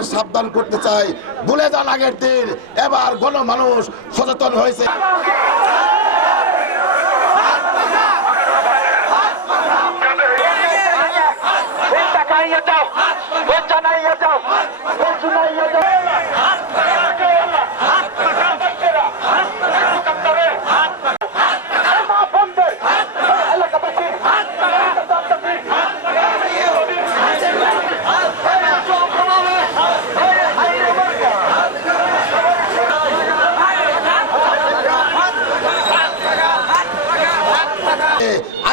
আপনাদের সাবধান করতে চাই, ভুলে যান আগের দিন। এবার গণমানুষ সচেতন হয়েছে।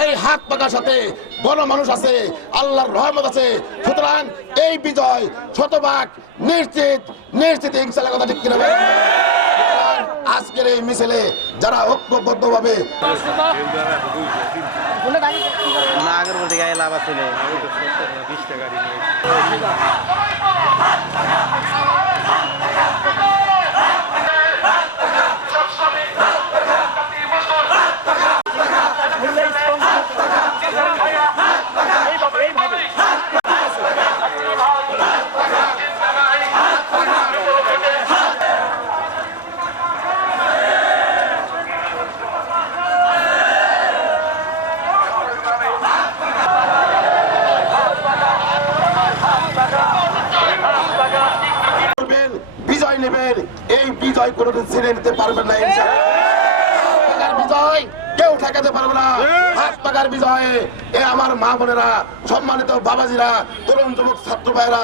এই হাত পাকার সাথে গণমানুষ আছে, আল্লাহর রহমত আছে। সুতরাং এই বিজয় শতভাগ নিশ্চিত নিশ্চিত ইনশাআল্লাহ। কথা ঠিক কিনা? আজকের এই মিছিলে যারা ঐক্যবদ্ধভাবে বিজয় নেবেন, এই বিজয় কোনোদিন ছিনে নিতে পারবেন না। ইনশাআল্লাহ বিজয় কেউ ঠেকাতে পারবে না। হাত পাকার বিজয়ে এ আমার মা বোনেরা, সম্মানিত বাবাজিরা, তরুণ যুবক ছাত্র ভাইরা